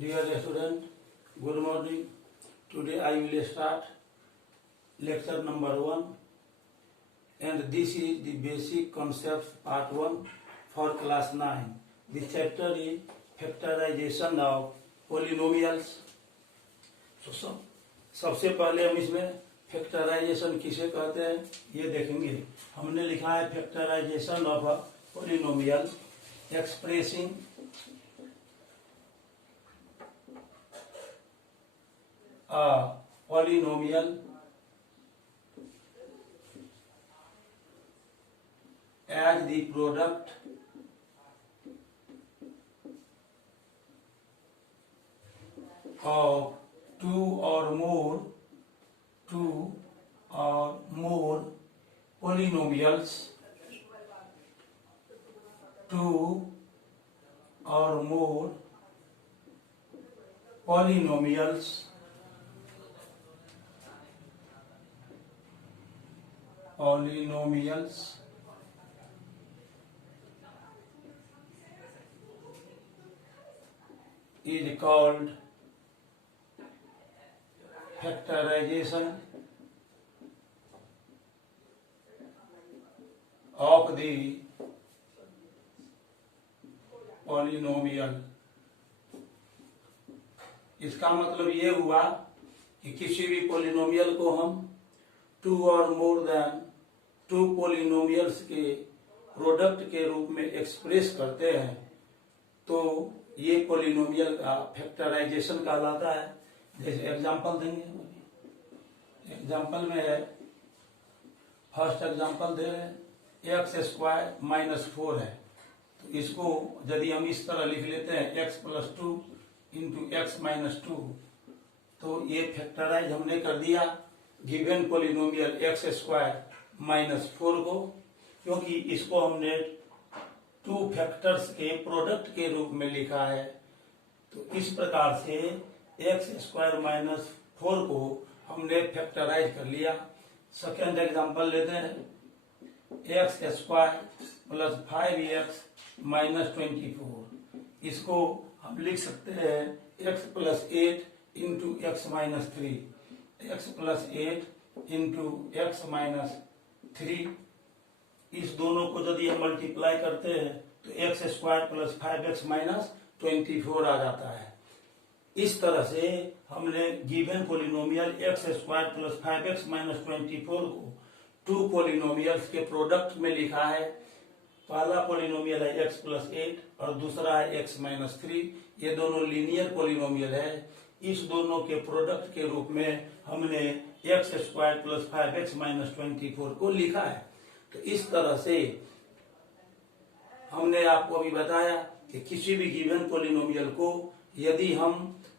Dear student, good morning. Today I will start lecture number 1, and this is the basic concepts part 1 for class 9. The chapter is factorization of polynomials. So सबसे पहले हम इसमें factorisation किसे कहते हैं ये देखेंगे। हमने लिखा है factorization of a polynomial expressing a polynomial as the product of two or more polynomials, two or more polynomials is called factorization of the polynomial। इसका मतलब ये हुआ कि किसी भी पोलिनोमियल को हम टू और मोर देन टू पोलिनोमियल्स के प्रोडक्ट के रूप में एक्सप्रेस करते हैं तो ये पोलिनोमियल का फैक्टराइजेशन कहलाता है। जैसे एग्जांपल देंगे, एग्जांपल में है, फर्स्ट एग्जांपल दे रहे हैं एक्स स्क्वायर माइनस 4 है, तो इसको यदि हम इस तरह लिख लेते हैं x plus 2 into x minus 2, तो ये फैक्टराइज हमने कर दिया given polynomial x square minus 4 को, क्योंकि इसको हमने टू फैक्टर्स के प्रोडक्ट के रूप में लिखा है। तो इस प्रकार से एक्स स्क्वायर माइनस 4 को हमने फैक्टराइज कर लिया। सेकेंड एग्जांपल लेते हैं x square plus 5x minus 24, इसको हम लिख सकते हैं x plus 8 into x minus 3, x plus 8 into x minus 3। इस दोनों को यदि हम मल्टीप्लाई करते हैं तो x square plus 5x minus 24 आ जाता है। इस तरह से हमने given polynomial x square plus 5x minus 24 को टू पोलिनोमियल्स के प्रोडक्ट में लिखा है। पहला पोलिनोमियल है एक्स प्लस 8 और दूसरा है एक्स माइनस 3। ये दोनों लीनियर पोलिनोमियल है। इस दोनों के प्रोडक्ट के रूप में हमने x square plus 5x minus 24 को लिखा है। तो इस तरह से हमने आपको अभी बताया कि किसी भी गिवन पोलिनोमियल को यदि हम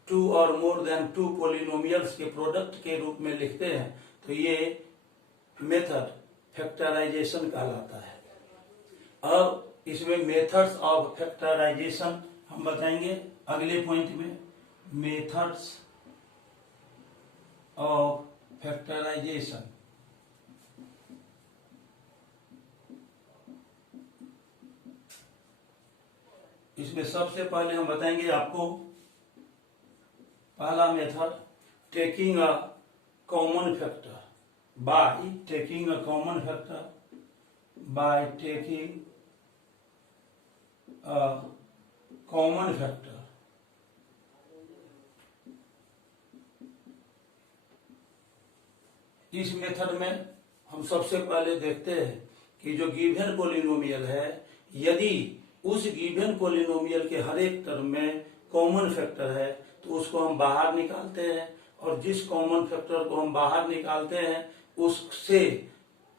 टू और मोर देन टू पोलिनोमियल्स के प्रोडक्ट के रूप में लिखते हैं तो ये मेथड फैक्टराइजेशन कहलाता है। अब इसमें मेथड्स ऑफ फैक्टराइजेशन हम बताएंगे अगले पॉइंट में। मेथड्स ऑफ फैक्टराइजेशन, इसमें सबसे पहले हम बताएंगे आपको पहला method taking a common factor by taking a common factor by taking a common factor. इस मेथड में हम सबसे पहले देखते हैं कि जो गिवन पोलिनोमियल है, यदि उस गिवन पोलिनोमियल के हर एक टर्म में कॉमन फैक्टर है तो उसको हम बाहर निकालते हैं, और जिस कॉमन फैक्टर को हम बाहर निकालते हैं उससे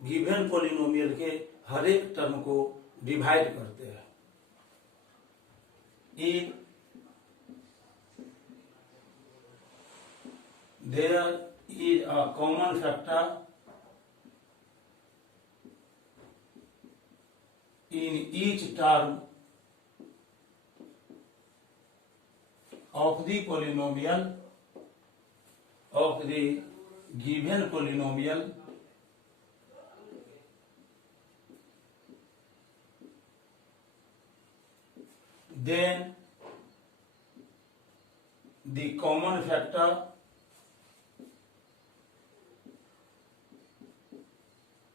गिवन पोलिनोमियल के हर एक टर्म को डिवाइड करते हैं। If there is a common factor in each term of the polynomial of the given polynomial, then the common factor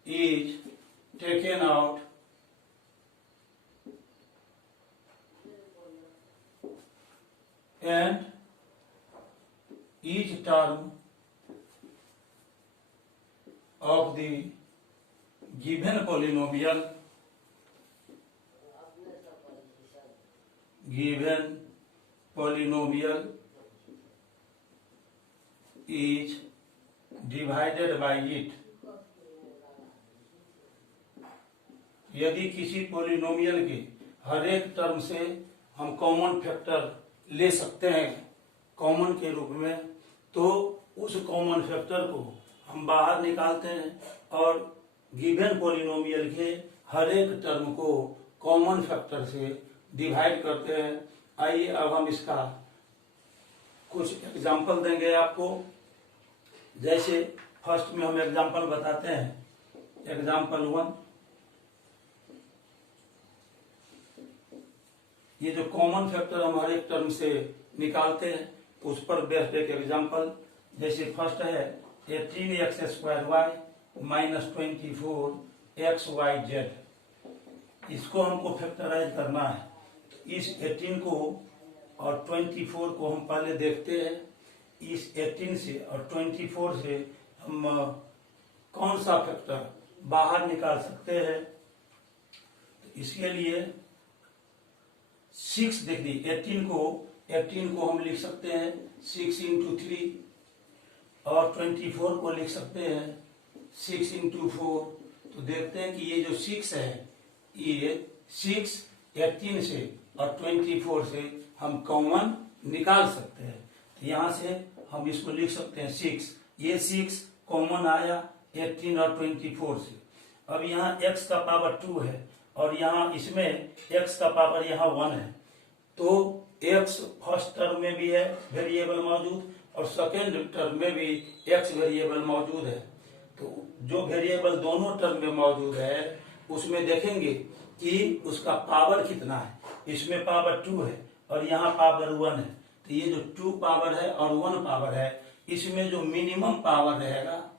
is taken out and each term of the given polynomial is divided by it। यदि किसी polynomial के हर एक term से हम common factor ले सकते हैं common के रूप में, तो उस कॉमन फैक्टर को हम बाहर निकालते हैं और गिवन पोलिनोमियल के हर एक टर्म को कॉमन फैक्टर से डिवाइड करते हैं। आइए अब हम इसका कुछ एग्जांपल देंगे आपको। जैसे फर्स्ट में हम एग्जांपल बताते हैं। एग्जांपल 1, ये जो कॉमन फैक्टर हम हर एक टर्म से निकालते हैं उस पर बेस्ड एक एग्जांपल। जैसे फर्स्ट है 18x² माइनस 24xyz। इसको हमको फैक्टराइज करना है। इस 18 को और 24 को हम पहले देखते हैं। इस 18 से और 24 से हम कौन सा फैक्टर बाहर निकाल सकते हैं। तो इसके लिए 6 देख दी। 18 को हम लिख सकते हैं 6 × 3 और 24 को लिख सकते हैं 6 × 4। तो देखते हैं कि ये जो 6 है, ये 6 18 से और 24 से हम कॉमन निकाल सकते हैं। तो यहाँ से हम इसको लिख सकते हैं 6। ये 6 कॉमन आया 18 और 24 से। अब यहाँ x का पावर 2 है और यहाँ इसमें x का पावर यहाँ 1 है। तो x फर्स्ट टर्म में भी है वेरिएबल मौजूद और सेकेंड टर्म में भी x वेरिएबल मौजूद है। तो जो वेरिएबल दोनों टर्म में मौजूद है उसमें देखेंगे कि उसका पावर कितना है। इसमें पावर 2 है और यहाँ पावर 1 है। तो ये जो 2 पावर है और 1 पावर है, इसमें जो मिनिमम पावर रहेगा,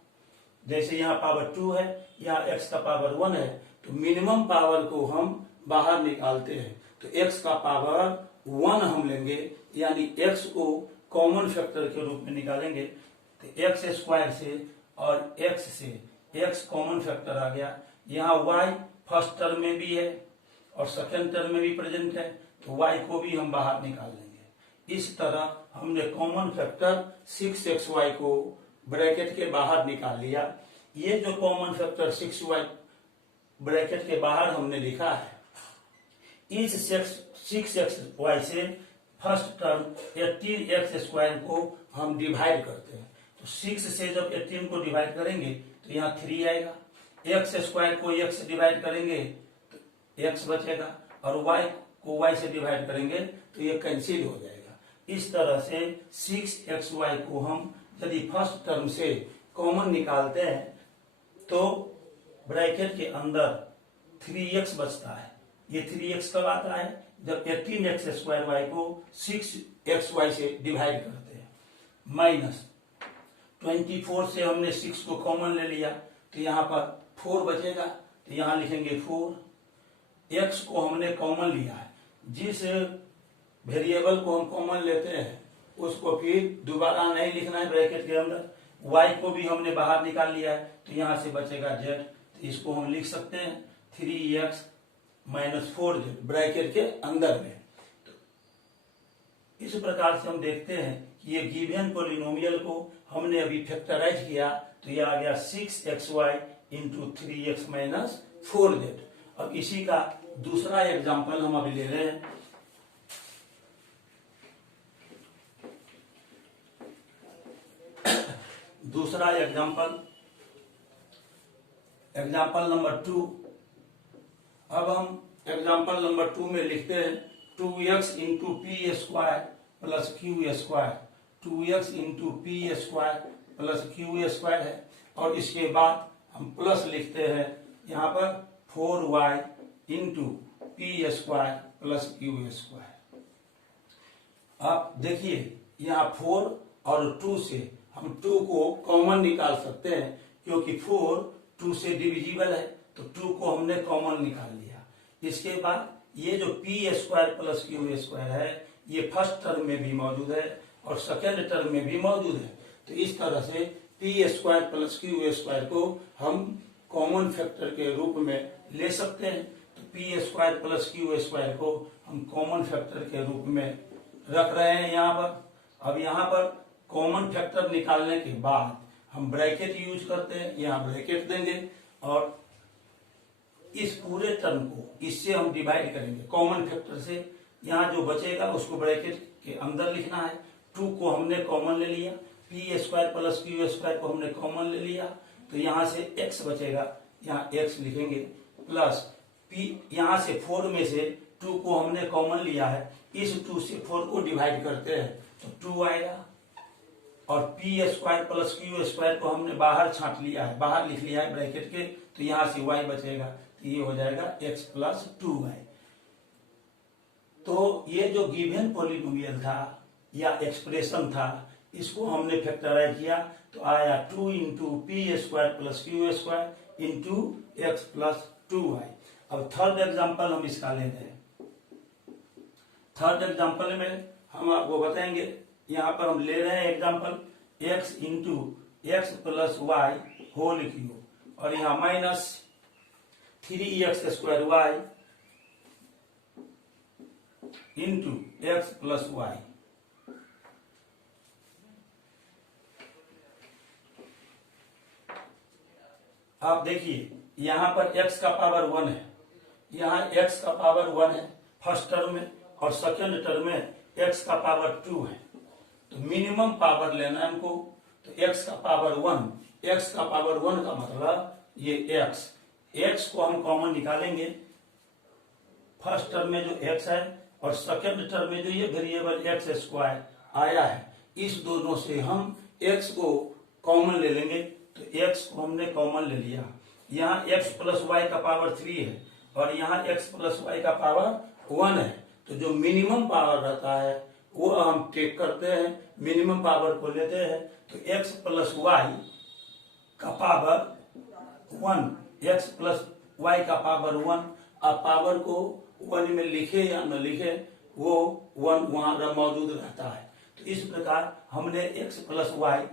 जैसे यहाँ पावर 2 है, यहाँ x का पावर 1 है, तो मिनिमम पावर को हम बाहर निकालते हैं। तो x का पावर 1 हम लेंगे, यानी x को कॉमन फैक्टर के रूप में निकालेंगे। तो x² से और x से x कॉमन फैक्टर आ गया। यहाँ y फर्स्ट टर्म में भी है और सेकेंड टर्म में भी प्रेजेंट है, तो y को भी हम बाहर निकाल लेंगे। इस तरह हमने कॉमन फैक्टर 6xy को ब्रैकेट के बाहर निकाल लिया। ये जो कॉमन फैक्टर 6y ब्रैकेट के बाहर हमने लिखा है, इस 6xy से फर्स्ट टर्म 18x² को हम डिवाइड करते हैं। तो 6 से जब 18 को डिवाइड करेंगे तो यहाँ 3 आएगा। x² को x से डिवाइड करेंगे तो x बचेगा और y को y से डिवाइड करेंगे तो ये कैंसिल हो जाएगा। इस तरह से 6xy को हम यदि फर्स्ट टर्म से कॉमन निकालते हैं तो ब्रैकेट के अंदर 3x बचता है। ये 3x कब आता है? जब 18x² को 6xy से डिवाइड करते हैं। माइनस 24 से हमने 6 को कॉमन ले लिया तो यहाँ पर 4 बचेगा, तो यहाँ लिखेंगे 4। x को हमने कॉमन लिया है। जिस वेरिएबल को हम कॉमन लेते हैं उसको फिर दोबारा नहीं लिखना है ब्रैकेट के अंदर। y को भी हमने बाहर निकाल लिया है तो यहाँ से बचेगा z। तो इसको हम लिख सकते हैं 3x - 4z ब्रैकेट के अंदर में। तो इस प्रकार से हम देखते हैं कि ये गिवन पोलिनोमियल को हमने अभी फैक्टराइज किया तो ये आ गया 6xy × 3x - 4z। अब इसी का दूसरा एग्जांपल हम अभी ले रहे हैं। दूसरा एग्जांपल नंबर 2। अब हम एग्जांपल नंबर 2 में लिखते हैं 2x × p² + q²। 2x × p² + q² है और इसके बाद हम प्लस लिखते हैं यहाँ पर 4y × p² + q²। आप देखिए यहाँ 4 और 2 से हम 2 को कॉमन निकाल सकते हैं, क्योंकि 4 2 से डिविजिबल है, तो 2 को हमने कॉमन निकाल लिया। इसके बाद ये जो P square plus Q square है, ये फर्स्ट टर्म में भी मौजूद है और सेकेंड टर्म में भी मौजूद है। तो इस तरह से P square plus Q square को हम कॉमन फैक्टर के रूप में ले सकते हैं। तो P square plus Q square को हम कॉमन फैक्टर के रूप में रख रहे हैं यहाँ पर। अब यहाँ पर कॉमन फैक्टर निकालने के बाद हम ब्रैकेट यूज करते हैं, यहाँ ब्रैकेट देंगे और इस पूरे टर्म को इससे हम डिवाइड करेंगे कॉमन फैक्टर से। यहाँ जो बचेगा उसको ब्रैकेट के अंदर लिखना है। 2 को हमने कॉमन ले लिया, P square plus Q square को हमने कॉमन ले लिया, तो यहाँ से x बचेगा, यहाँ x लिखेंगे, प्लस p यहाँ से 4 में से 2 को हमने कॉमन लिया है, इस 2 से 4 को डिवाइड करते हैं तो 2 आएगा। और P square plus Q square को हमने बाहर छांट लिया है, बाहर लिख लिया है ब्रैकेट के, तो यहाँ से y बचेगा, तो ये हो जाएगा x प्लस 2y। तो ये जो गिवन पॉलिनोमियल था या एक्सप्रेशन था, इसको हमने फैक्टराइज किया तो आया 2 into P square plus Q square into x plus 2y। अब थर्ड एग्जाम्पल हम इसका लेते हैं। थर्ड एग्जाम्पल में हम आपको बताएंगे, यहाँ पर हम ले रहे हैं example x into x plus y whole cube और यहाँ minus 3x square y into x plus y. आप देखिए यहाँ पर x का पावर 1 है, यहाँ x का पावर 1 है फर्स्ट टर्म में, और सेकेंड टर्म में x का पावर 2 है। तो मिनिमम पावर लेना है हमको, तो x का पावर 1, x का पावर 1 का मतलब ये x को हम कॉमन निकालेंगे। फर्स्ट टर्म में जो x है और सेकेंड टर्म में जो ये वेरिएबल x स्क्वायर आया है, इस दोनों से हम x को कॉमन ले लेंगे। तो x को हमने कॉमन ले लिया, यहाँ x प्लस वाई का पावर 3 है और यहाँ x प्लस वाई का पावर 1 है। तो जो मिनिमम पावर रहता है वो हम टेक करते हैं, मिनिमम पावर को लेते हैं। तो x प्लस वाई का पावर 1, x प्लस वाई का पावर 1। अब पावर को 1 में लिखे या न लिखे, वो 1 वहां मौजूद रहता है। तो इस प्रकार हमने x प्लस वाई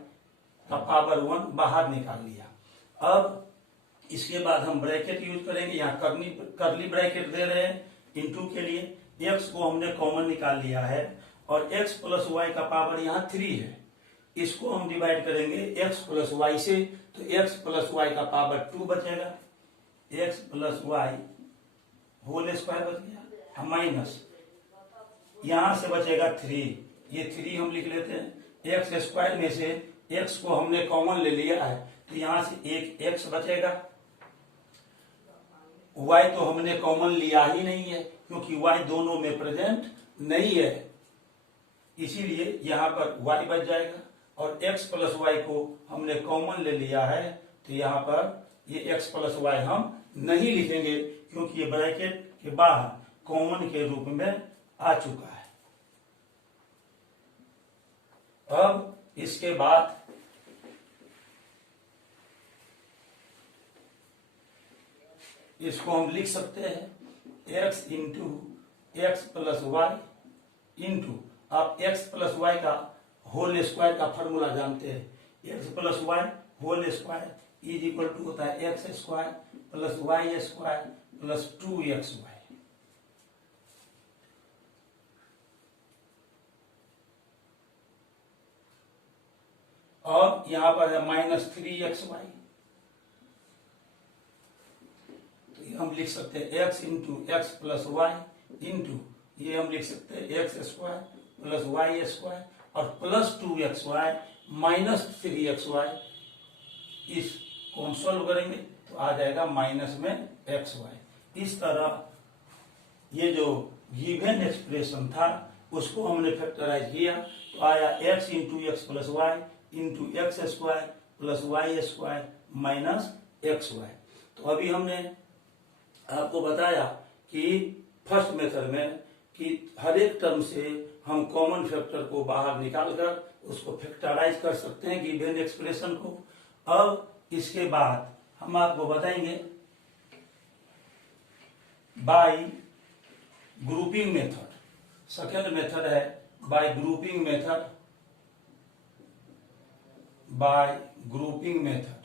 का पावर 1 बाहर निकाल लिया। अब इसके बाद हम ब्रैकेट यूज करेंगे, यहाँ करली ब्रैकेट दे रहे हैं इनटू के लिए। x को हमने कॉमन निकाल लिया है और x प्लस वाई का पावर यहाँ 3 है, इसको हम डिवाइड करेंगे x प्लस वाई से, तो x प्लस वाई का पावर 2 बचेगा, x plus y whole square बच गया, माइनस यहाँ से बचेगा 3, ये 3 हम लिख लेते हैं। x स्क्वायर में से x को हमने कॉमन ले लिया है, तो यहाँ से एक x बचेगा। y तो हमने कॉमन लिया ही नहीं है, क्योंकि y दोनों में प्रेजेंट नहीं है, इसीलिए यहाँ पर y बच जाएगा। और x प्लस वाई को हमने कॉमन ले लिया है, तो यहाँ पर ये x प्लस वाई हम नहीं लिखेंगे, क्योंकि ये ब्रैकेट के बाहर कॉमन के रूप में आ चुका है। अब इसके बाद इसको हम लिख सकते हैं x into x plus y into, आप x प्लस वाई का होल स्क्वायर का फॉर्मूला जानते हैं, x plus y whole square is equal to होता है x square plus y square plus 2xy। और यहां पर है माइनस 3xy, तो ये हम लिख सकते हैं x into x plus y into, ये हम लिख सकते हैं x square plus y square और प्लस 2xy माइनस 3xy। इस को हम सोल्व करेंगे तो आ जाएगा माइनस में xy। इस तरह ये जो गिवन एक्सप्रेशन था उसको हमने फैक्टराइज किया, तो आया x into x plus y into x square plus y square minus xy। तो अभी हमने आपको बताया कि फर्स्ट मेथड में कि हर एक टर्म से हम कॉमन फैक्टर को बाहर निकालकर उसको फैक्टराइज कर सकते हैं गिवन एक्सप्रेशन को। अब इसके बाद हम आपको बताएंगे by grouping method. Second method है by grouping method. By grouping method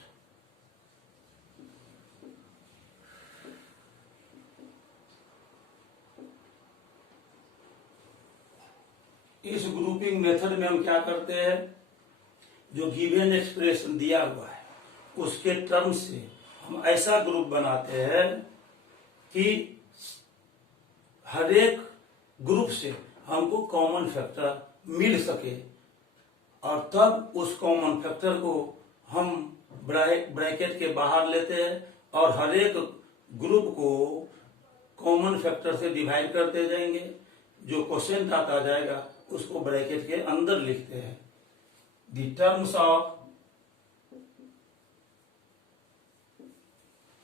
इस ग्रुपिंग मेथड में हम क्या करते हैं, जो गिवन एक्सप्रेशन दिया हुआ है उसके टर्म से हम ऐसा ग्रुप बनाते हैं कि हर एक ग्रुप से हमको कॉमन फैक्टर मिल सके, और तब उस कॉमन फैक्टर को हम ब्रैकेट के बाहर लेते हैं और हर एक ग्रुप को कॉमन फैक्टर से डिवाइड करते जाएंगे। जो क्वेश्चन आता जाएगा उसको ब्रैकेट के अंदर लिखते हैं। The terms of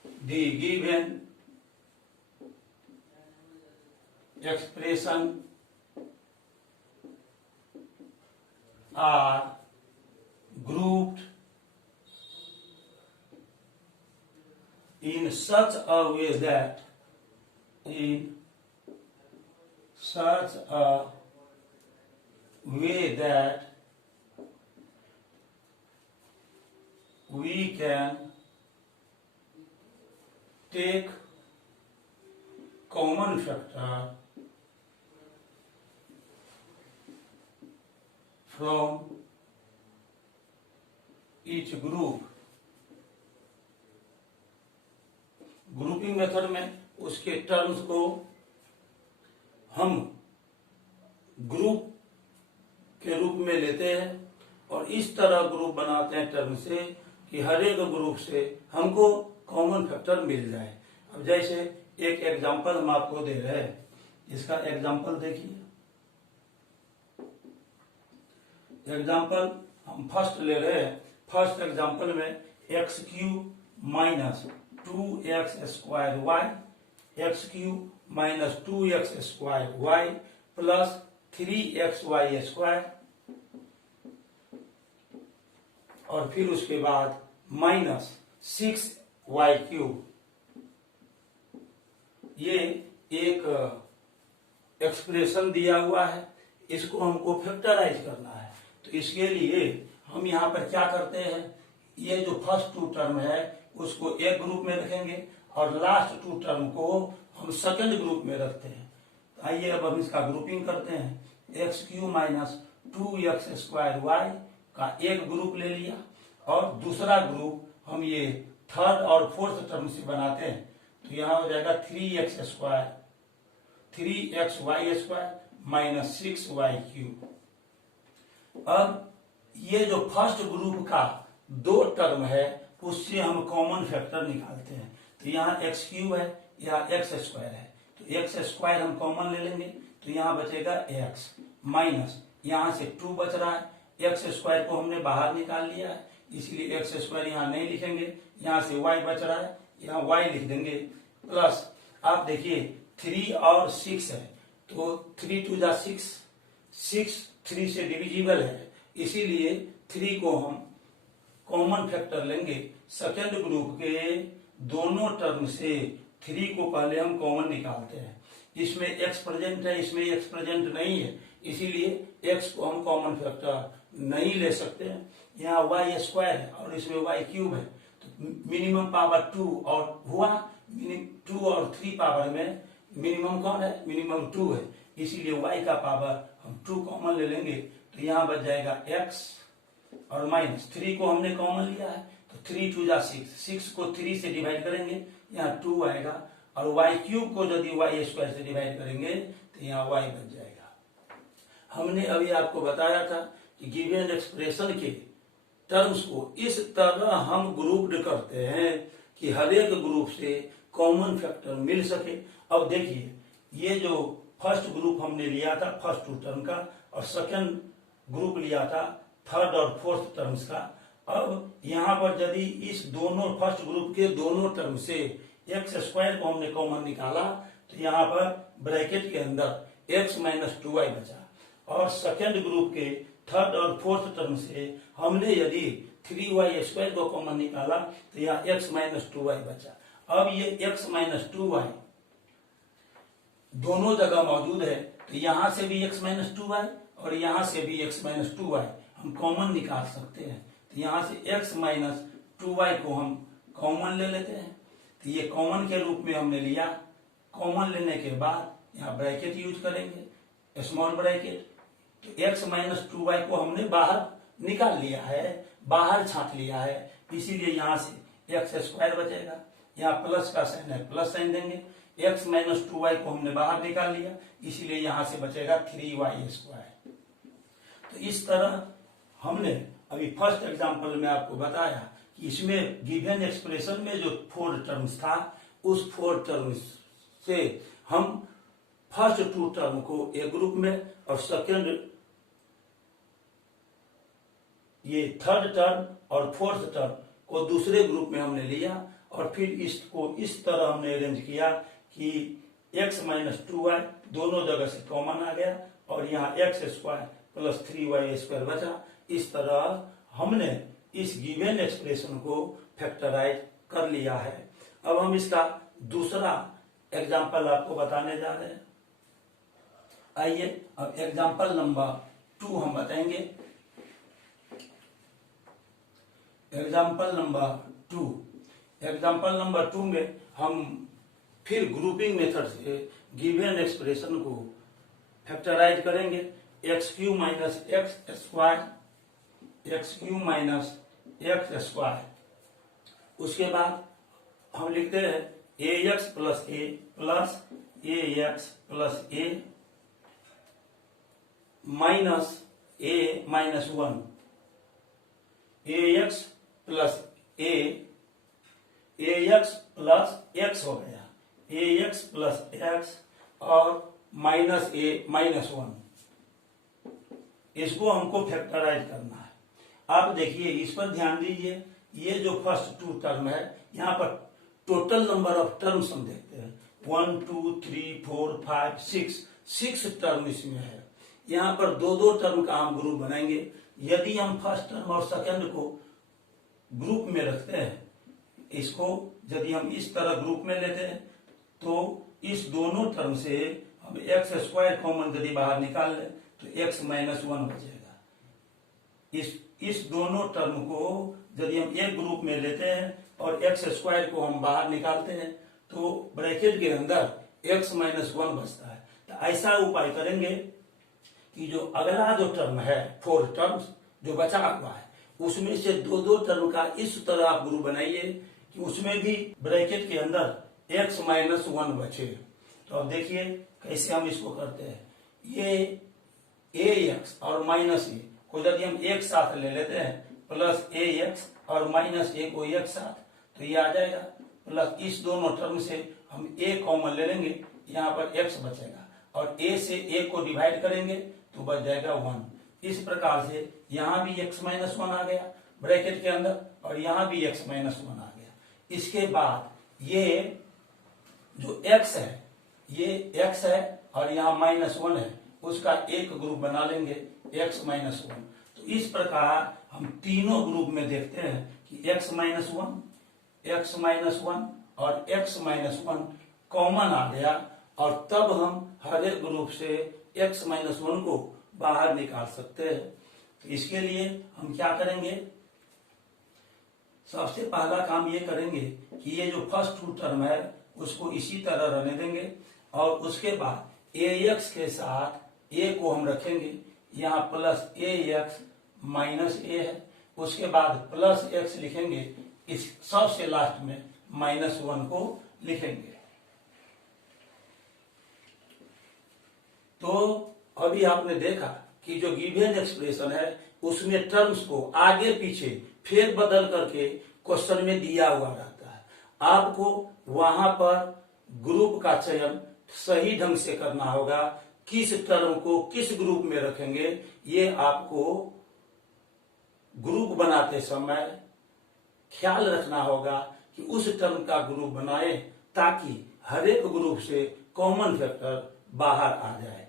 the given expression are grouped in such a way that we can take common factor from each group। Grouping method में उसके टर्म्स को हम ग्रुप के रूप में लेते हैं और इस तरह ग्रुप बनाते हैं टर्म से कि हर एक ग्रुप से हमको कॉमन फैक्टर मिल जाए। अब जैसे एक एग्जांपल हम आपको दे रहे हैं, इसका एग्जांपल देखिए। एग्जाम्पल हम फर्स्ट ले रहे हैं। फर्स्ट एग्जाम्पल में x cube minus 2x square y, x cube minus 2x square y plus 3xy square, और फिर उसके बाद माइनस 6y क्यूब। ये एक एक्सप्रेशन दिया हुआ है, इसको हमको फैक्टराइज करना है। तो इसके लिए हम यहाँ पर क्या करते हैं, ये जो फर्स्ट टू टर्म है उसको एक ग्रुप में रखेंगे और लास्ट टू टर्म को हम सेकंड ग्रुप में रखते हैं। तो आइए अब हम इसका ग्रुपिंग करते हैं। X cube minus 2x square y का एक ग्रुप ले लिया और दूसरा ग्रुप हम ये थर्ड और फोर्थ टर्म से बनाते हैं। तो यहाँ हो जाएगा 3x square 3xy square minus 6y cube. अब ये जो फर्स्ट ग्रुप का दो टर्म है उससे हम कॉमन फैक्टर निकालते हैं। तो यहाँ एक्स क्यूब है, यहाँ एक्स स्क्वायर है, तो एक्स स्क्वायर हम कॉमन ले लेंगे तो यहाँ बचेगा एक्स माइनस यहाँ से 2 बच रहा है। एक्स स्क्वायर को हमने बाहर निकाल लिया है इसलिए एक्स स्क्वायर यहाँ नहीं लिखेंगे, यहाँ से वाई बच रहा है, यहाँ वाई लिख देंगे प्लस। आप देखिए 3 और 6 है तो 3 2 जा 6 3 से डिविजिबल है, इसीलिए 3 को हम कॉमन फैक्टर लेंगे। सेकेंड ग्रुप के दोनों टर्म से 3 को पहले हम कॉमन निकालते हैं। इसमें x प्रेजेंट है, इसमें x प्रेजेंट नहीं है, इसीलिए x को हम कॉमन फैक्टर नहीं ले सकते हैं। यहाँ y स्क्वायर है और इसमें y क्यूब है, तो मिनिमम पावर 2 और हुआ 2 और 3 पावर में मिनिमम कौन है, मिनिमम 2 है, इसीलिए y का पावर हम 2 कॉमन ले लेंगे। तो यहाँ बच जाएगा x और माइनस 3 को हमने कॉमन लिया है तो 3 2 जा 6 को 3 से डिवाइड करेंगे यहाँ 2 आएगा, और y क्यूब को यदि y स्क्वायर से डिवाइड करेंगे तो यहाँ y बच जाएगा। हमने अभी आपको बताया था कि गिवन एक्सप्रेशन के टर्म्स को इस तरह हम ग्रुप्ड करते हैं कि हर एक ग्रुप से कॉमन फैक्टर मिल सके। अब देखिए ये जो फर्स्ट ग्रुप हमने लिया था फर्स्ट टू टर्म का और सेकंड ग्रुप लिया था थर्ड और फोर्थ टर्म्स का। अब यहाँ पर यदि इस दोनों फर्स्ट ग्रुप के दोनों टर्म से एक्स स्क्वायर को हमने कॉमन निकाला तो यहाँ पर ब्रैकेट के अंदर x माइनस 2y बचा, और सेकेंड ग्रुप के थर्ड और फोर्थ टर्म से हमने यदि 3y² को कॉमन निकाला तो यहाँ x माइनस 2y बचा। अब ये x माइनस 2y दोनों जगह मौजूद है, तो यहां से भी x माइनस 2y और यहां से भी x माइनस 2y हम कॉमन निकाल सकते हैं। तो यहां से x माइनस 2y को हम कॉमन ले लेते हैं, तो ये कॉमन के रूप में हमने लिया। कॉमन लेने के बाद यहाँ ब्रैकेट यूज करेंगे, स्मॉल ब्रैकेट। तो x माइनस 2y को हमने बाहर निकाल लिया है, बाहर छांट लिया है, इसीलिए यहाँ से x² बचेगा। यहाँ प्लस का साइन है, प्लस साइन देंगे। x माइनस 2y को हमने बाहर निकाल लिया, इसीलिए यहां से बचेगा 3y²। तो इस तरह हमने अभी फर्स्ट एग्जांपल में आपको बताया कि इसमें गिवन एक्सप्रेशन में जो 4 टर्म्स था, उस 4 टर्म्स से हम फर्स्ट 2 टर्म को एक ग्रुप में और सेकेंड ये थर्ड टर्म और फोर्थ टर्म को दूसरे ग्रुप में हमने लिया और फिर इसको इस तरह हमने अरेंज किया कि x माइनस 2y दोनों जगह से कॉमन आ गया और यहाँ x² प्लस 3y² बचा। इस तरह हमने इस गिवन एक्सप्रेशन को फैक्टराइज कर लिया है। अब हम इसका दूसरा एग्जाम्पल आपको बताने जा रहे हैं। आइए अब एग्जाम्पल नंबर 2 हम बताएंगे। एग्जाम्पल नंबर 2 में हम फिर ग्रुपिंग मेथड से गिवन एक्सप्रेशन को फैक्टराइज करेंगे। x³ माइनस x², उसके बाद हम लिखते हैं ax plus a plus ax plus a minus a minus 1, ax plus ax plus x हो गया, ax प्लस x और माइनस a माइनस 1, इसको हमको फैक्टराइज करना है। आप देखिए, इस पर ध्यान दीजिए, ये जो फर्स्ट 2 टर्म है, यहाँ पर टोटल नंबर ऑफ टर्म्स हम देखते हैं 1 2 3 4 5 6 टर्म इसमें है। यहाँ पर 2 टर्म का हम ग्रुप बनाएंगे। यदि हम फर्स्ट टर्म और सेकंड को ग्रुप में रखते हैं, इसको यदि हम इस तरह ग्रुप में लेते हैं तो इस दोनों टर्म से हम x² कॉमन यदि बाहर निकाल लें तो x माइनस 1 बचेगा। इस दोनों टर्म को यदि हम एक ग्रुप में लेते हैं और x² को हम बाहर निकालते हैं तो ब्रैकेट के अंदर x माइनस 1 बचता है। तो ऐसा उपाय करेंगे कि जो अगला जो टर्म है 4 टर्म्स जो बचा हुआ है, उसमें से 2 टर्म का इस तरह आप ग्रुप बनाइए कि उसमें भी ब्रैकेट के अंदर x माइनस 1 बचे। तो अब देखिए कैसे हम इसको करते हैं। ये ax और माइनस a को यदि हम एक साथ ले लेते हैं, प्लस ax और माइनस a को एक साथ, तो ये आ जाएगा। प्लस इस दोनों टर्म से हम a कॉमन ले लेंगे, यहाँ पर x बचेगा और a से a को डिवाइड करेंगे तो बच जाएगा 1। इस प्रकार से यहाँ भी x माइनस 1 आ गया ब्रैकेट के अंदर और यहाँ भी x माइनस 1 आ गया। इसके बाद ये जो x है, ये x है और यहाँ माइनस 1 है, उसका एक ग्रुप बना लेंगे x माइनस 1। तो इस प्रकार हम तीनों ग्रुप में देखते हैं कि x माइनस 1 और x माइनस 1 कॉमन आ गया और तब हम हर एक ग्रुप से x माइनस 1 को बाहर निकाल सकते हैं। तो इसके लिए हम क्या करेंगे, सबसे पहला काम ये करेंगे कि ये जो फर्स्ट 2 टर्म है उसको इसी तरह रहने देंगे और उसके बाद ax के साथ a को हम रखेंगे। यहाँ प्लस ax माइनस a है, उसके बाद प्लस x लिखेंगे, इस सबसे लास्ट में माइनस 1 को लिखेंगे। तो अभी आपने देखा कि जो गिवन एक्सप्रेशन है उसमें टर्म्स को आगे पीछे फेर बदल करके क्वेश्चन में दिया हुआ रहता है। आपको वहां पर ग्रुप का चयन सही ढंग से करना होगा। किस टर्म को किस ग्रुप में रखेंगे, ये आपको ग्रुप बनाते समय ख्याल रखना होगा कि उस टर्म का ग्रुप बनाए ताकि हर एक ग्रुप से कॉमन फैक्टर बाहर आ जाए।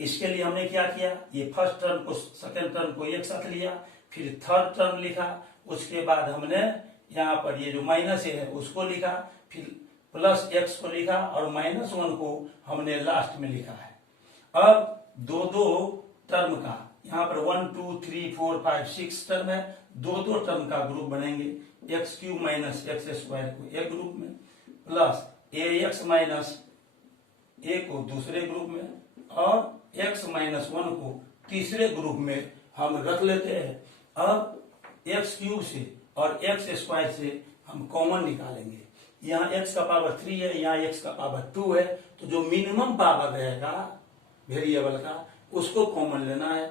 इसके लिए हमने क्या किया, ये फर्स्ट टर्म को सेकेंड टर्म को एक साथ लिया, फिर थर्ड टर्म लिखा, उसके बाद हमने यहाँ पर ये जो माइनस है उसको लिखा, फिर प्लस एक्स को लिखा और -1 को हमने लास्ट में लिखा है। अब दो दो टर्म का यहाँ पर 1 2 3 4 5 6 टर्म है, दो दो टर्म का ग्रुप बनेंगे, x cube minus x square को एक ग्रुप में, प्लस ए एक्स माइनस ए को दूसरे ग्रुप में और एक्स -1 को तीसरे ग्रुप में हम रख लेते हैं। अब एक्स क्यूब से और एक्स स्क्वायर से हम कॉमन निकालेंगे। यहाँ एक्स का पावर 3 है, यहाँ एक्स का पावर 2 है, तो जो मिनिमम पावर रहेगा वेरिएबल का उसको कॉमन लेना है।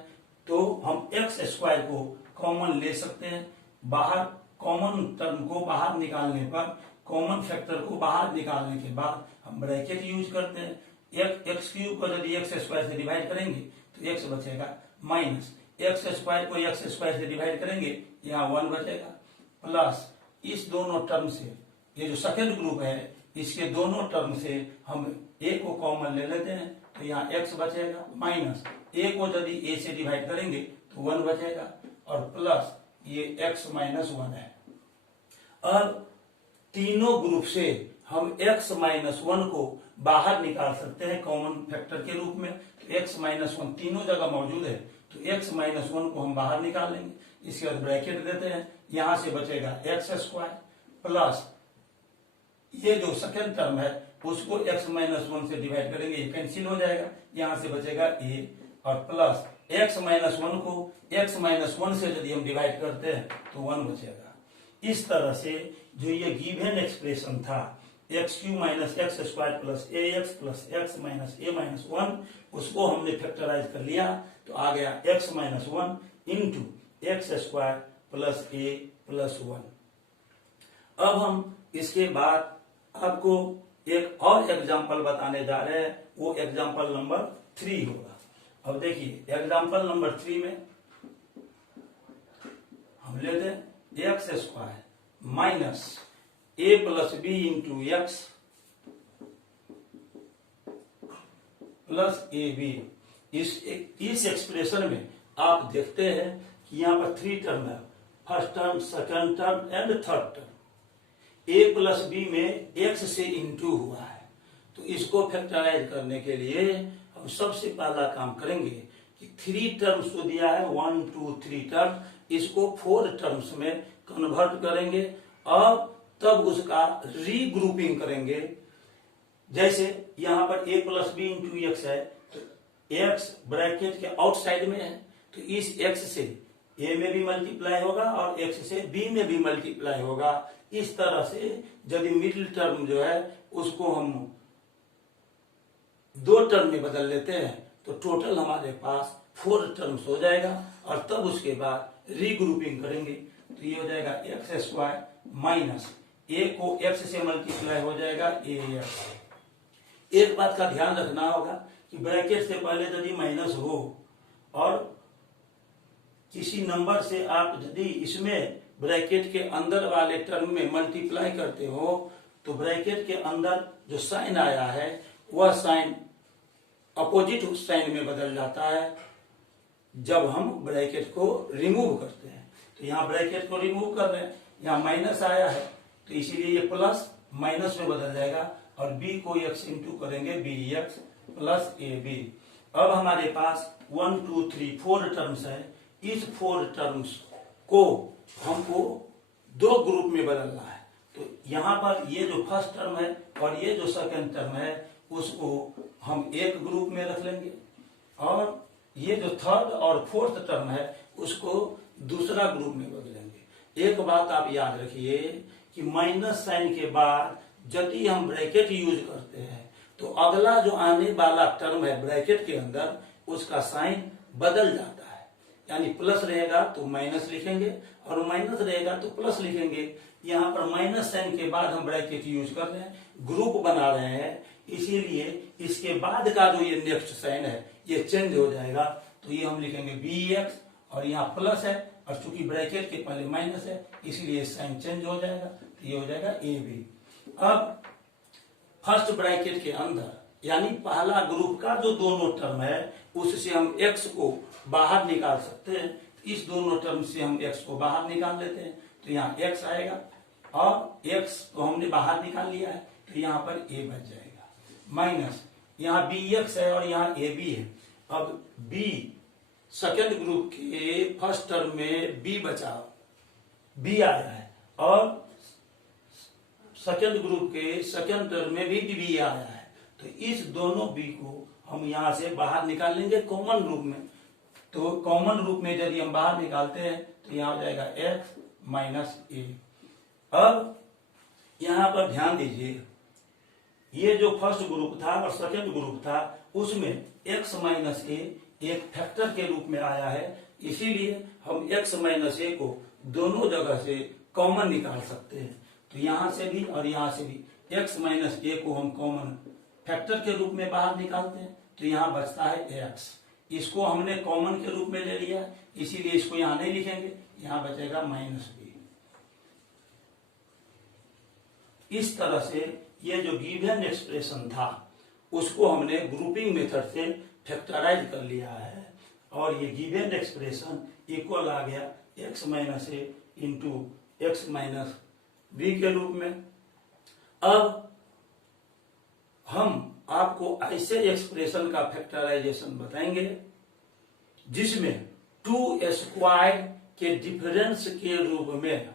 तो हम एक्स स्क्वायर को कॉमन ले सकते हैं। बाहर कॉमन टर्म को बाहर निकालने पर, कॉमन फैक्टर को बाहर निकालने के बाद हम ब्रैकेट यूज करते हैं। एक्स क्यूब को यदि एक्स स्क्वायर से डिवाइड करेंगे तो एक्स बचेगा, माइनस एक्स स्क्वायर को एक्स स्क्वायर से डिवाइड करेंगे यहाँ 1 बचेगा, प्लस इस दोनों टर्म से ये जो सेकेंड ग्रुप है इसके दोनों टर्म से हम ए को कॉमन ले लेते हैं, तो यहाँ एक्स बचेगा, माइनस ए को यदि ए से डिवाइड करेंगे तो 1 बचेगा और प्लस ये एक्स -1 है। अब तीनों ग्रुप से हम x -1 को बाहर निकाल सकते हैं कॉमन फैक्टर के रूप में। तो x -1 तीनों जगह मौजूद है, तो x -1 को हम बाहर निकाल लेंगे। इसके बाद ब्रैकेट देते हैं, यहां से बचेगा एक्स स्क्वायर प्लस ये जो सेकेंड टर्म है उसको x -1 से डिवाइड करेंगे, ये कैंसिल हो जाएगा, यहां से बचेगा a और प्लस x -1 को x -1 से यदि हम डिवाइड करते हैं तो 1 बचेगा। इस तरह से जो ये गिवन एक्सप्रेशन था x cube minus x square plus a x plus x minus a -1, उसको हमने फैक्टराइज कर लिया, तो आ गया x -1 into x square plus a plus 1। अब हम इसके बाद आपको एक और एग्जाम्पल बताने जा रहे हैं, वो एग्जाम्पल नंबर 3 होगा। अब देखिए एग्जाम्पल नंबर 3 में हम लेते हैं x square minus a plus b into x plus a b. इस एक्सप्रेशन में आप देखते हैं कि यहाँ पर 3 टर्म है, first term, second term and third term. A plus b में एक्स से इंटू हुआ है, तो इसको फैक्टराइज करने के लिए हम सबसे पहला काम करेंगे कि 3 टर्म्स को दिया है 1 2 3 टर्म, इसको 4 टर्म्स में कन्वर्ट करेंगे और तब उसका रीग्रुपिंग करेंगे। जैसे यहाँ पर a plus b into x है, तो x ब्रैकेट के आउटसाइड में है, तो इस x से a में भी मल्टीप्लाई होगा और x से b में भी मल्टीप्लाई होगा। इस तरह से यदि मिडिल टर्म जो है उसको हम 2 टर्म में बदल लेते हैं तो टोटल हमारे पास 4 टर्म्स हो जाएगा और तब उसके बाद रीग्रुपिंग करेंगे, तो ये हो जाएगा एक्स स्क्वायर माइनस ए को एक्स से मल्टीप्लाई हो जाएगा ए एक्स। एक बात का ध्यान रखना होगा कि ब्रैकेट से पहले यदि माइनस हो और किसी नंबर से आप यदि इसमें ब्रैकेट के अंदर वाले टर्म में मल्टीप्लाई करते हो तो ब्रैकेट के अंदर जो साइन आया है वह साइन अपोजिट साइन में बदल जाता है जब हम ब्रैकेट को रिमूव करते हैं। तो यहाँ ब्रैकेट को रिमूव कर रहे हैं, यहाँ माइनस आया है तो इसीलिए ये प्लस माइनस में बदल जाएगा और b को x इंटू करेंगे bx प्लस ab। अब हमारे पास 1 2 3 4 टर्म्स है, इस 4 टर्म्स को हमको 2 ग्रुप में बदलना है। तो यहाँ पर ये जो फर्स्ट टर्म है और ये जो सेकंड टर्म है उसको हम एक ग्रुप में रख लेंगे और ये जो थर्ड और फोर्थ टर्म है उसको दूसरा ग्रुप में बदलेंगे। एक बात आप याद रखिए कि माइनस साइन के बाद यदि हम ब्रैकेट यूज करते हैं तो अगला जो आने वाला टर्म है ब्रैकेट के अंदर उसका साइन बदल जाता है, यानी प्लस रहेगा तो माइनस लिखेंगे और माइनस रहेगा तो प्लस लिखेंगे। यहाँ पर माइनस साइन के बाद हम ब्रैकेट यूज कर रहे हैं, ग्रुप बना रहे हैं, इसीलिए इसके बाद का जो ये नेक्स्ट साइन है ये चेंज हो जाएगा। तो ये हम लिखेंगे bx और यहाँ प्लस है और चूंकि ब्रैकेट के पहले माइनस है इसीलिए साइन चेंज हो जाएगा, तो ये हो जाएगा ab। अब फर्स्ट ब्रैकेट के अंदर यानी पहला ग्रुप का जो दोनों टर्म है उससे हम x को बाहर निकाल सकते हैं। इस दोनों टर्म से हम x को बाहर निकाल लेते हैं, तो यहाँ x आएगा और x को हमने बाहर निकाल लिया है, तो यहाँ पर a बच जाएगा, माइनस यहाँ bx है और यहाँ ab है। अब b सेकेंड ग्रुप के फर्स्ट टर्म में b बचा, b आया है, और सेकेंड ग्रुप के सेकेंड टर्म में भी b आया है, तो इस दोनों b को हम यहाँ से बाहर निकाल लेंगे कॉमन रूप में। तो कॉमन रूप में यदि हम बाहर निकालते हैं तो यहाँ हो जाएगा x माइनस a। अब यहाँ पर ध्यान दीजिए, ये जो फर्स्ट ग्रुप था और सेकेंड ग्रुप था उसमें x माइनस a एक फैक्टर के रूप में आया है, इसीलिए हम x माइनस a को दोनों जगह से कॉमन निकाल सकते हैं। तो यहाँ से भी और यहाँ से भी x माइनस a को हम कॉमन फैक्टर के रूप में बाहर निकालते हैं, तो यहाँ बचता है x। इसको हमने कॉमन के रूप में ले लिया, इसीलिए इसको यहाँ नहीं लिखेंगे, यहाँ बचेगा माइनस b। इस तरह से ये जो गिवन एक्सप्रेशन था उसको हमने ग्रुपिंग मेथड से फैक्टराइज कर लिया है, और ये गिवन एक्सप्रेशन इक्वल आ गया x minus a into x minus b के रूप में। अब हम आपको ऐसे एक्सप्रेशन का फैक्टराइजेशन बताएंगे जिसमें 2 स्क्वायर के डिफरेंस के रूप में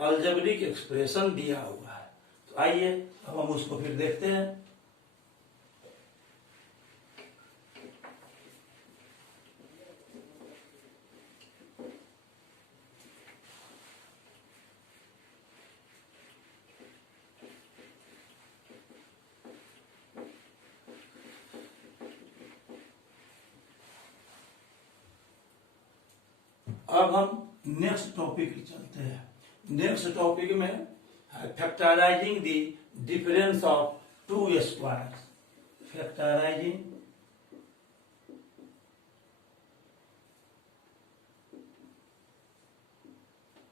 अलजेब्रिक एक्सप्रेशन दिया हुआ है। तो आइए अब हम उसको फिर देखते हैं। अब हम नेक्स्ट टॉपिक चलते हैं। नेक्स्ट टॉपिक में factorising the difference of 2 square, factorising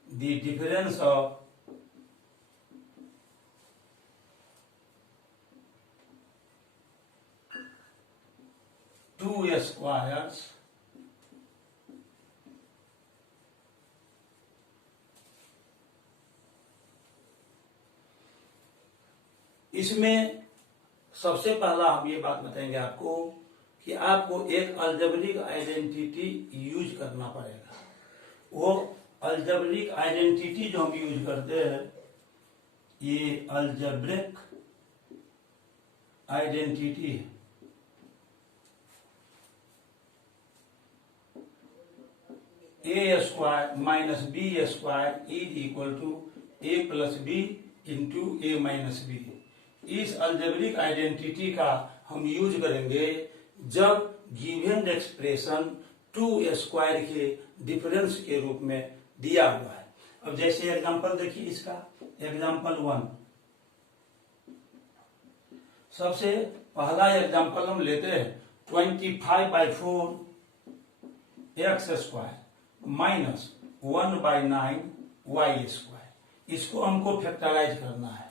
the difference of 2 squares इसमें सबसे पहला हम ये बात बताएंगे आपको कि आपको एक अलजेब्रिक आइडेंटिटी यूज करना पड़ेगा। वो अलजेब्रिक आइडेंटिटी जो हम यूज करते हैं, ये अलजेब्रिक आइडेंटिटी है। A square minus b square is equal to a plus b into a minus b. इस अलजेब्रिक आइडेंटिटी का हम यूज करेंगे जब गिवन एक्सप्रेशन 2 स्क्वायर के डिफरेंस के रूप में दिया हुआ है। अब जैसे एग्जांपल देखिए इसका, एग्जांपल 1। सबसे पहला एग्जांपल हम लेते हैं 25/4 एक्स स्क्वायर माइनस 1/9 वाई स्क्वायर। इसको हमको फैक्टराइज करना है।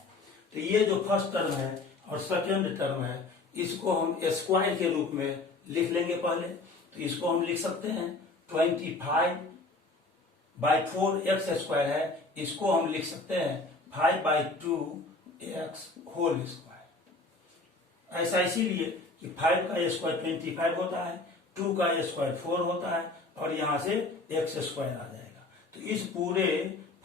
तो ये जो फर्स्ट टर्म है और सेकेंड टर्म है इसको हम स्क्वायर के रूप में लिख लेंगे पहले। तो इसको हम लिख सकते हैं 25/4 एक्स स्क्वायर है, इसको हम लिख सकते हैं 5/2 एक्स होल स्क्वायर। ऐसा इसीलिए कि 5 का स्क्वायर 25 होता है, 2 का स्क्वायर 4 होता है और यहां से एक्स स्क्वायर आ जाएगा। तो इस पूरे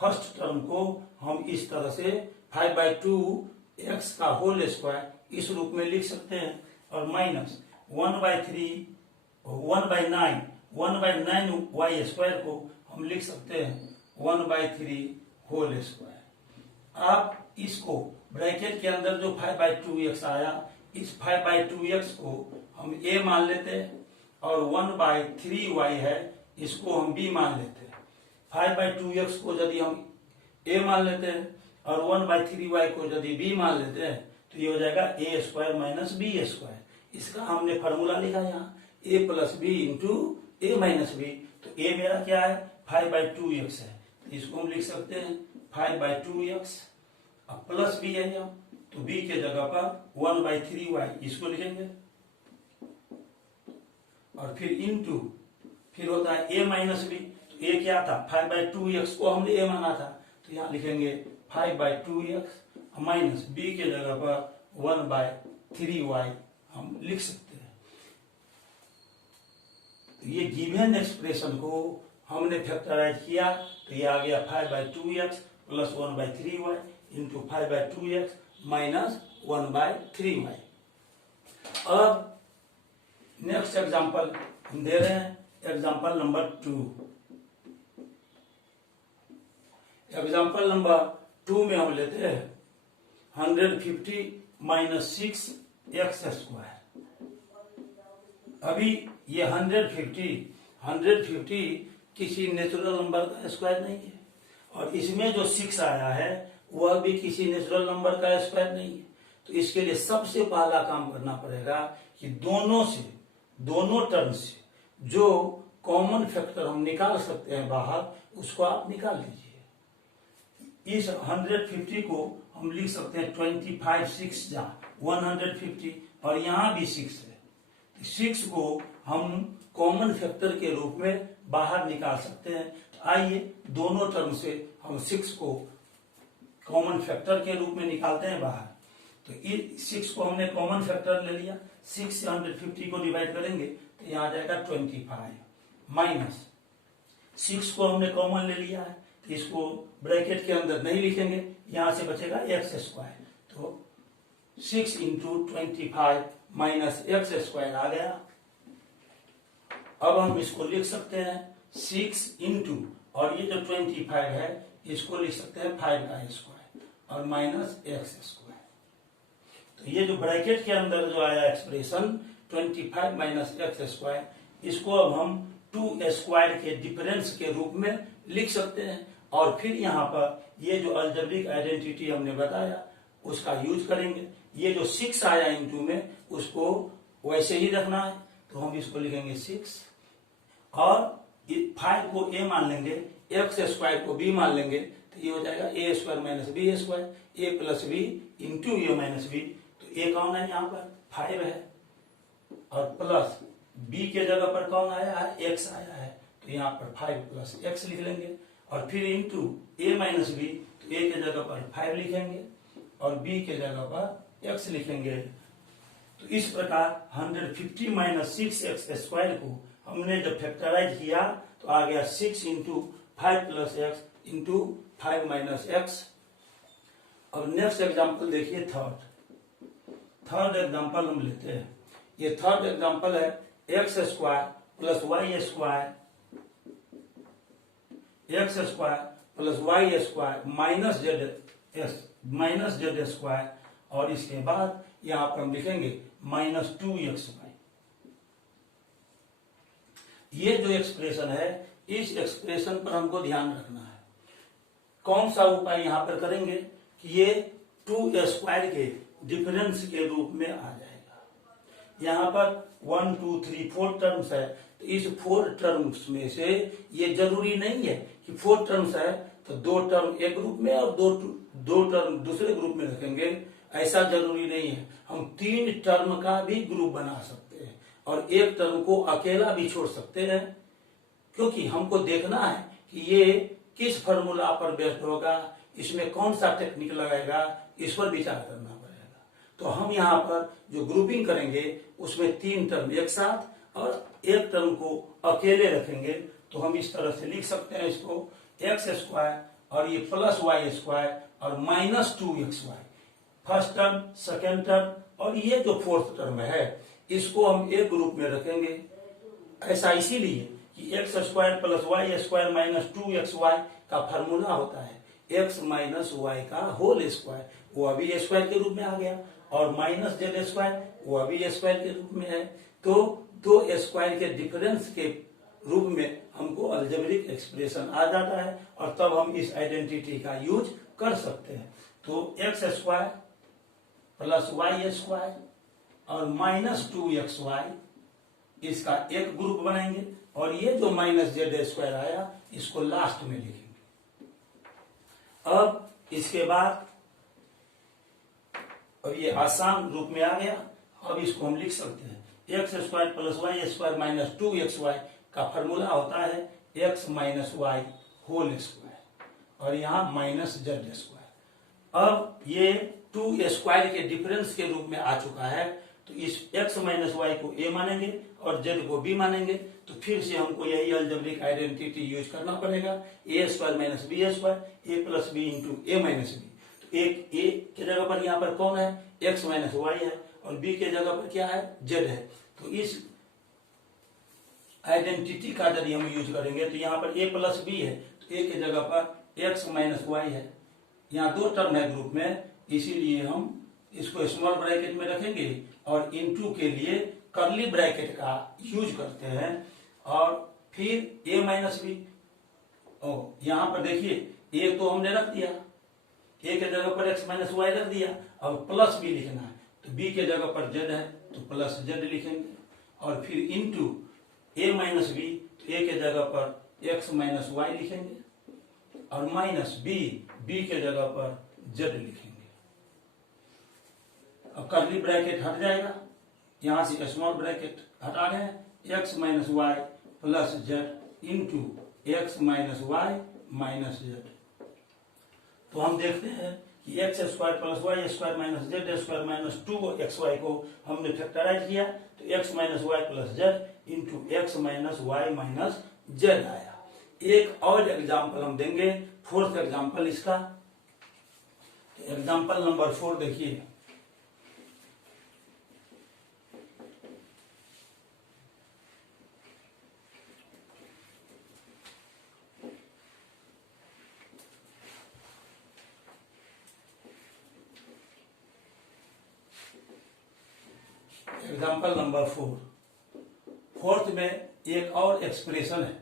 फर्स्ट टर्म को हम इस तरह से 5/2 एक्स का होल स्क्वायर इस रूप में लिख सकते हैं, और माइनस 1/9 वाई स्क्वायर को हम लिख सकते हैं 1/3 होल स्क्वायर। आप इसको ब्रैकेट के अंदर जो 5/2 एक्स आया, इस 5/2 एक्स को हम a मान लेते हैं, और 1/3 वाई है इसको हम b मान लेते हैं। 5/2 एक्स को यदि हम a मान लेते हैं और 1/3 वाई को यदि b मान लेते हैं तो ये हो जाएगा a square minus b square. इसका हमने फॉर्मूला लिखा यहाँ a plus b into a minus b. तो a मेरा क्या है 5/2 एक्स है, तो इसको हम लिख सकते हैं 5/2 एक्स, अब प्लस b है यहाँ, तो b के जगह पर 1/3 वाई इसको लिखेंगे। और फिर इनटू, फिर होता है a माइनस बी। तो a क्या था, 5/2x को हमने a माना था, तो यहाँ लिखेंगे 5/2x माइनस b के जगह पर 1/3y हम लिख सकते हैं। तो ये गिवन एक्सप्रेशन को हमने फैक्टराइज किया, तो ये आ गया 5/2x plus 1/3y into 5/2x minus 1/3y। अब नेक्स्ट एग्जांपल हम दे रहे हैं, एग्जांपल नंबर 2। एग्जांपल नंबर 2 में हम लेते हैं 150 माइनस 6x²। अभी ये 150 किसी नेचुरल नंबर का स्क्वायर नहीं है, और इसमें जो 6 आया है वह भी किसी नेचुरल नंबर का स्क्वायर नहीं है। तो इसके लिए सबसे पहला काम करना पड़ेगा कि दोनों टर्म से जो कॉमन फैक्टर हम निकाल सकते हैं बाहर, उसको आप निकाल लीजिए। इस 150 को हम लिख सकते हैं 25 6 जा 150, और यहां भी 6 है। 6 को हम कॉमन फैक्टर के रूप में बाहर निकाल सकते हैं। तो आइए दोनों टर्म से हम 6 को कॉमन फैक्टर के रूप में निकालते हैं बाहर। तो 6 को हमने कॉमन फैक्टर ले लिया, 6 से 150 को डिवाइड करेंगे तो यहाँ आ जाएगा 25, माइनस 6 को हमने कॉमन ले लिया है, तो इसको ब्रैकेट के अंदर नहीं लिखेंगे, यहां से बचेगा x²। तो 6 इंटू 25 माइनस x² आ गया। अब हम इसको लिख सकते हैं 6 इंटू, और ये जो 25 है इसको लिख सकते हैं 5² और माइनस x²। तो ये जो ब्रैकेट के अंदर जो आया एक्सप्रेशन 25 माइनस x², इसको अब हम 2² के डिफरेंस के रूप में लिख सकते हैं। और फिर यहाँ पर ये जो अलजेब्रिक आइडेंटिटी हमने बताया उसका यूज करेंगे। ये जो 6 आया इंटू में उसको वैसे ही रखना है, तो हम इसको लिखेंगे 6, और 5 को a मान लेंगे, x² को b मान लेंगे, तो ये हो जाएगा a² minus b², a plus b into a minus b। तो a कौन है, यहाँ पर 5 है, और प्लस b के जगह पर कौन आया है, x आया है, तो यहाँ पर 5 प्लस x लिख लेंगे, और फिर इंटू a माइनस b, तो a के जगह पर 5 लिखेंगे और b के जगह पर x लिखेंगे। तो इस प्रकार 150 माइनस 6x² को हमने जब फैक्टराइज किया तो आ गया 6 into 5 plus x into 5 minus x। अब नेक्स्ट एग्जाम्पल देखिए, थर्ड एग्जाम्पल हम लेते हैं। ये थर्ड एग्जाम्पल है x² plus y² minus z² और इसके बाद यहां पर हम लिखेंगे -2xy। ये जो एक्सप्रेशन है, इस एक्सप्रेशन पर हमको ध्यान रखना है। कौन सा उपाय यहां पर करेंगे कि ये 2² के डिफरेंस के रूप में आ जाएगा। यहां पर 1 2 3 4 टर्म्स है, तो इस 4 टर्म्स में से ये जरूरी नहीं है कि 4 टर्म्स है तो 2 टर्म एक ग्रुप में और दो टर्म दूसरे ग्रुप में रखेंगे, ऐसा जरूरी नहीं है। हम 3 टर्म का भी ग्रुप बना सकते हैं और एक टर्म को अकेला भी छोड़ सकते हैं, क्योंकि हमको देखना है कि ये किस फॉर्मूला पर बेस्ड होगा, इसमें कौन सा टेक्निक लगाएगा, इस पर विचार करना पड़ेगा। तो हम यहाँ पर जो ग्रुपिंग करेंगे उसमें 3 टर्म एक साथ और एक टर्म को अकेले रखेंगे। तो हम इस तरह से लिख सकते हैं इसको x² और ये प्लस y² और -2xy, first term, second term, और ये जो फोर्थ टर्म है इसको हम एक ग्रुप में रखेंगे। ऐसा इसीलिए कि x² plus y² minus 2xy का फॉर्मूला होता है x माइनस y का होल स्क्वायर, वो अभी स्क्वायर के रूप में आ गया, और माइनस z² वो अभी स्क्वायर के रूप में है। तो 2 स्क्वायर के डिफरेंस के रूप में हमको अलजेब्रिक एक्सप्रेशन आ जाता है, और तब हम इस आइडेंटिटी का यूज कर सकते हैं। तो x² प्लस y² और -2xy इसका एक ग्रुप बनाएंगे, और ये जो -z² आया इसको लास्ट में लिखेंगे। अब इसके बाद अब ये आसान रूप में आ गया। अब इसको हम लिख सकते हैं x square plus y square minus 2xy का फॉर्मूला होता है x minus y whole square और यहाँ माइनस जेड स्क्वायर। अब ये 2 स्क्वायर के डिफरेंस के रूप में आ चुका है, तो इस x माइनस वाई को a मानेंगे और z को b मानेंगे, तो फिर से हमको यही अलजेब्रिक आइडेंटिटी यूज करना पड़ेगा, a square minus b square a plus b into a minus b. तो एक a के जगह पर यहाँ पर कौन है, x माइनस वाई है और b के जगह पर क्या है, z है। तो इस आइडेंटिटी का यदि हम यूज करेंगे तो यहाँ पर a प्लस बी है, तो a के जगह पर x माइनस वाई है। यहाँ दो टर्म है ग्रुप में, इसीलिए हम इसको स्मॉल ब्रैकेट में रखेंगे और इनटू के लिए कर्ली ब्रैकेट का यूज करते हैं और फिर a माइनस बी। यहाँ पर देखिए a तो हमने रख दिया, a के जगह पर x माइनस वाई रख दिया, अब प्लस b लिखना है, तो b के जगह पर z है तो प्लस z लिखेंगे और फिर इनटू a माइनस बी, तो a के जगह पर x माइनस वाई लिखेंगे और माइनस b के जगह पर z लिखेंगे। अब कर्ली ब्रैकेट हट जाएगा, यहां से स्मॉल ब्रैकेट हटा रहे हैं, x minus y plus z into x minus y minus z. तो हम देखते हैं कि x square plus y square minus z square minus 2xy को हमने फैक्टराइज किया, तो x minus y plus z into x minus y minus z आया। एक और एग्जाम्पल हम देंगे, फोर्थ एग्जाम्पल इसका, एग्जाम्पल नंबर 4 देखिए। एग्जाम्पल नंबर 4, फोर्थ में एक और एक्सप्रेशन है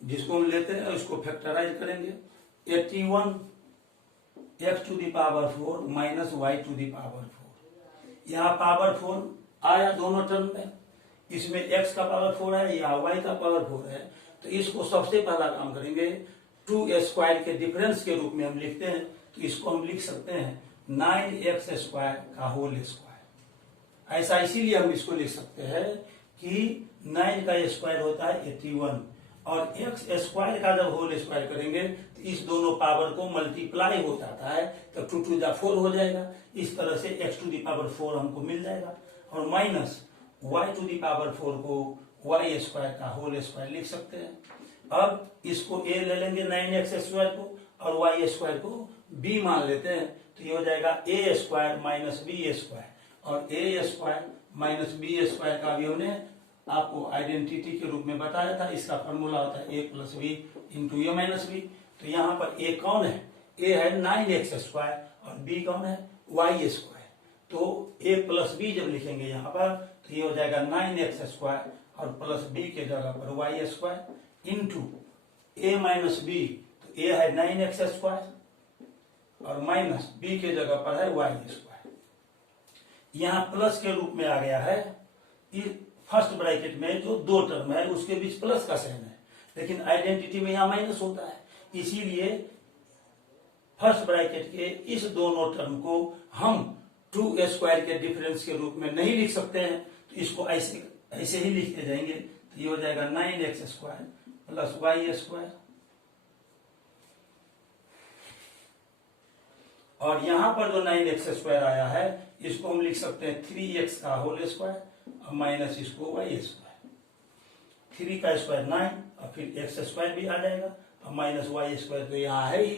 जिसको हम लेते हैं, उसको फैक्टराइज करेंगे। 81 x to the power 4 minus y to the power 4। यहाँ पावर 4 आया दोनों टर्म में, इसमें x का पावर 4 है या y का पावर 4 है, तो इसको सबसे पहला काम करेंगे 2 स्क्वायर के डिफरेंस के रूप में हम लिखते हैं, तो इसको हम लिख सकते हैं 9x स्क्वायर का होल स्क्वायर। ऐसा इसीलिए हम इसको लिख सकते हैं कि 9 का स्क्वायर होता है 81 और x स्क्वायर का जब होल स्क्वायर करेंगे तो इस दोनों पावर को मल्टीप्लाई हो जाता है, तो 2 टू द 4 हो जाएगा। इस तरह से x टू द पावर 4 हमको मिल जाएगा और minus y to the power 4 को y स्क्वायर का होल स्क्वायर लिख सकते हैं। अब इसको a ले लेंगे 9x स्क्वायर को और y स्क्वायर को b मान लेते हैं, तो ये हो जाएगा a square minus b square और a square minus b square का भी हमने आपको आइडेंटिटी के रूप में बताया था, इसका फॉर्मूला होता है a plus b into a minus b. तो यहाँ पर a कौन है, a है 9x स्क्वायर और b कौन है y स्क्वायर। तो a प्लस बी जब लिखेंगे यहाँ पर तो ये हो जाएगा 9x स्क्वायर और प्लस b के जगह पर y square into a minus b, तो a है 9x स्क्वायर और माइनस b के जगह पर है y स्क्वायर। यहाँ प्लस के रूप में आ गया है, फर्स्ट ब्रैकेट में जो दो टर्म है उसके बीच प्लस का साइन है, लेकिन आइडेंटिटी में यहाँ माइनस होता है, इसीलिए फर्स्ट ब्रैकेट के इस दोनों टर्म को हम 2 स्क्वायर के डिफरेंस के रूप में नहीं लिख सकते हैं, तो इसको ऐसे ही लिखते जाएंगे। तो ये हो जाएगा 9x square plus y square और यहाँ पर जो 9x स्क्वायर आया है इसको हम लिख सकते हैं 3x का होल स्क्वायर और माइनस इसको y स्क्वायर। 3 का स्क्वायर 9 और फिर x स्क्वायर भी आ जाएगा और माइनस y स्क्वायर तो यहाँ है ही।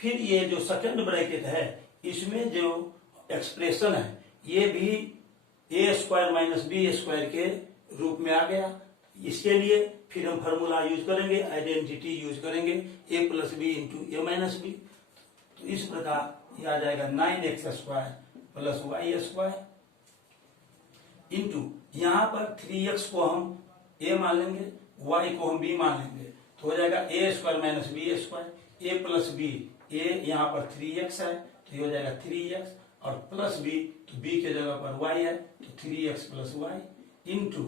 फिर ये जो सेकंड ब्रैकेट है इसमें जो एक्सप्रेशन है ये भी a square minus b square के रूप में आ गया। इसके लिए फिर हम फॉर्मूला यूज करेंगे, आइडेंटिटी यूज करेंगे a plus b into a minus b. तो इस प्रकार ये आ जाएगा 9x square plus y square into यहाँ पर 3x को हम a मान लेंगे, y को हम b मान लेंगे, तो हो जाएगा a square minus b square. a plus b, a यहाँ पर 3x है तो ये हो जाएगा 3x और प्लस b, तो b के जगह पर y है तो 3x plus y into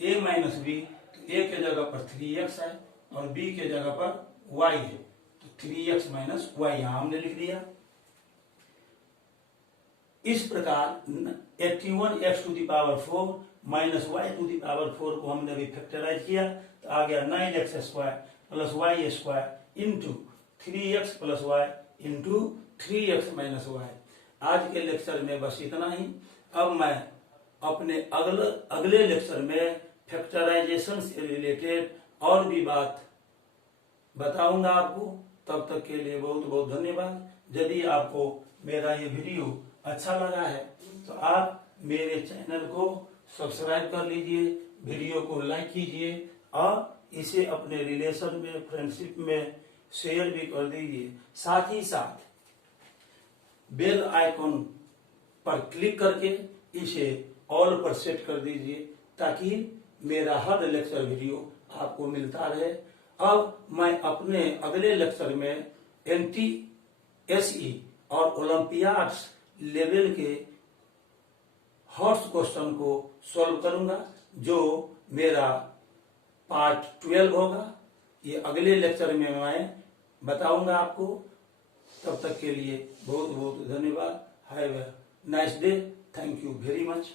a minus b, तो a के जगह पर 3x है और b के जगह पर y है तो 3x माइनस y यहाँ हमने लिख दिया। इस प्रकार 81x to the power 4 minus y to the power 4 को हमने अभी फैक्टराइज किया तो आ गया 9x square plus y square into 3x plus y into 3x minus y. आज के लेक्चर में बस इतना ही। अब मैं अपने अगले लेक्चर में फैक्टराइजेशन से रिलेटेड और भी बात बताऊंगा आपको। तब तक के लिए बहुत बहुत धन्यवाद। यदि आपको मेरा ये वीडियो अच्छा लगा है तो आप मेरे चैनल को सब्सक्राइब कर लीजिए, वीडियो को लाइक कीजिए और इसे अपने रिलेशन में, फ्रेंडशिप में शेयर भी कर दीजिए। साथ ही साथ बेल आइकॉन पर क्लिक करके इसे ऑल पर सेट कर दीजिए ताकि मेरा हर लेक्चर वीडियो आपको मिलता रहे। अब मैं अपने अगले लेक्चर में NTSE और ओलंपियाड्स लेवल के हॉर्स क्वेश्चन को सॉल्व करूंगा, जो मेरा पार्ट 12 होगा। ये अगले लेक्चर में मैं बताऊंगा आपको। तब तक के लिए बहुत बहुत धन्यवाद। Have a nice day. Thank you very much.